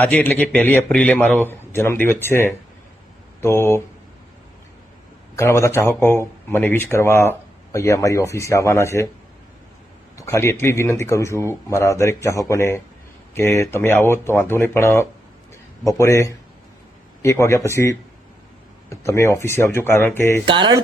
આજે એટલે કે 1 એપ્રિલે મારો જન્મદિવસ છે, તો ઘણા બધા ચાહકો મને વિશ કરવા અહીંયા મારી ઓફિસે આવવાના છે. તો ખાલી એટલી જ વિનંતી કરું છું મારા દરેક ચાહકોને કે તમે આવો તો વાંધો નહીં, પણ બપોરે 1 વાગ્યા પછી તમે ઓફિસે આવજો, કારણ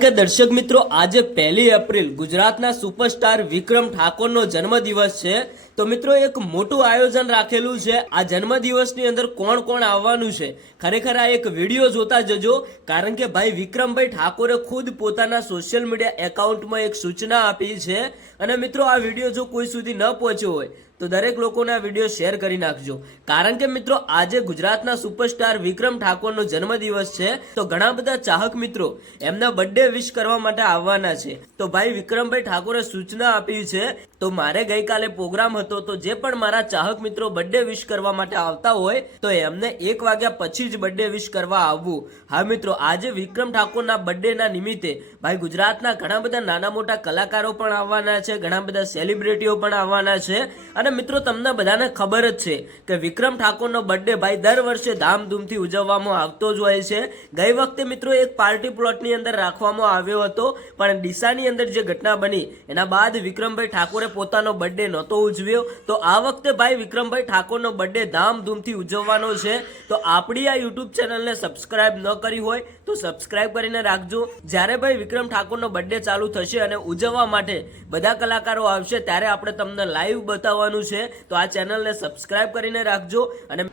કે દર્શક મિત્રો, આજે 1 એપ્રિલ ગુજરાતના સુપરસ્ટાર વિક્રમ ઠાકોરનો જન્મદિવસ છે. તો મિત્રો એક મોટું આયોજન રાખેલું છે. આ જન્મદિવસની અંદર કોણ કોણ આવવાનું છે, ખરેખર આ એક વિડીયો જોતા જજો, કારણ કે ભાઈ વિક્રમભાઈ ઠાકોરે ખુદ પોતાના સોશિયલ મીડિયા એકાઉન્ટમાં એક સૂચના આપી છે. અને મિત્રો આ વિડીયો જો કોઈ સુધી ન પહોંચ્યો હોય તો દરેક લોકોને આ વિડીયો શેર કરી નાખજો, કારણ કે મિત્રો આજે ગુજરાતના સુપરસ્ટાર વિક્રમ ઠાકોરનો જન્મદિવસ છે. તો ઘણા બધા ચાહક મિત્રો એમના બર્થડે વિશ કરવા માટે આવવાના છે. તો ભાઈ વિક્રમભાઈ ઠાકોરે સૂચના આપી છે. તો મારે ગઈકાલે પ્રોગ્રામ હતો, તો જે પણ મારા ચાહક મિત્રો બર્થડે વિશ કરવા માટે આવતા હોય તો એમને 1 વાગ્યા પછી જ બર્થડે વિશ કરવા આવવું. હા મિત્રો, આજે વિક્રમ ઠાકોરના બર્થડે ના નિમિત્તે ભાઈ ગુજરાતના ઘણા બધા નાના મોટા કલાકારો પણ આવવાના છે, ઘણા બધા સેલિબ્રિટીઓ પણ આવવાના છે. અને મિત્રો તમને બધાને ખબર જ છે કે વિક્રમ ઠાકોરનો બર્થડે ભાઈ દર વર્ષે ધામધૂમથી ઉજવવામાં આવતો જ હોય છે. ગઈ વખતે મિત્રો એક પાર્ટી પ્લોટની અંદર રાખવામાં આવ્યો હતો, પણ ડીસાની અંદર જે ઘટના બની એના બાદ વિક્રમભાઈ ઠાકોરે પોતાનો બર્થડે નહોતો ઉજવ્યો. તો આ વખતે ભાઈ વિક્રમભાઈ ઠાકોરનો બર્થડે ધામધૂમથી ઉજવવાનો છે. તો આપણી આ યુટ્યુબ ચેનલને સબસ્ક્રાઇબ ન કરી હોય તો સબસ્ક્રાઇબ કરીને રાખજો. જ્યારે ભાઈ વિક્રમ ઠાકોરનો બર્થડે ચાલુ થશે અને ઉજવવા માટે બધા કલાકારો આવશે ત્યારે આપણે તમને લાઈવ બતાવવાનું છે. તો આ ચેનલને સબસ્ક્રાઇબ કરીને રાખજો.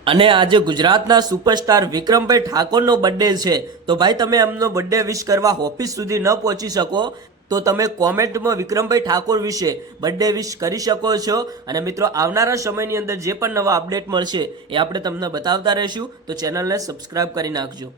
અને આજે ગુજરાતના સુપરસ્ટાર વિક્રમભાઈ ઠાકોરનો બર્થડે છે, તો ભાઈ તમે એમનો બર્થડે વિશ કરવા ઓફિસ સુધી ન પહોંચી શકો તો તમે કોમેન્ટમાં વિક્રમભાઈ ઠાકોર વિશે બર્થડે વિશ કરી શકો છો. અને મિત્રો આવનારા સમયની અંદર જે પણ નવા અપડેટ મળશે એ આપણે તમને બતાવતા રહીશું. તો ચેનલને સબસ્ક્રાઇબ કરી નાખજો.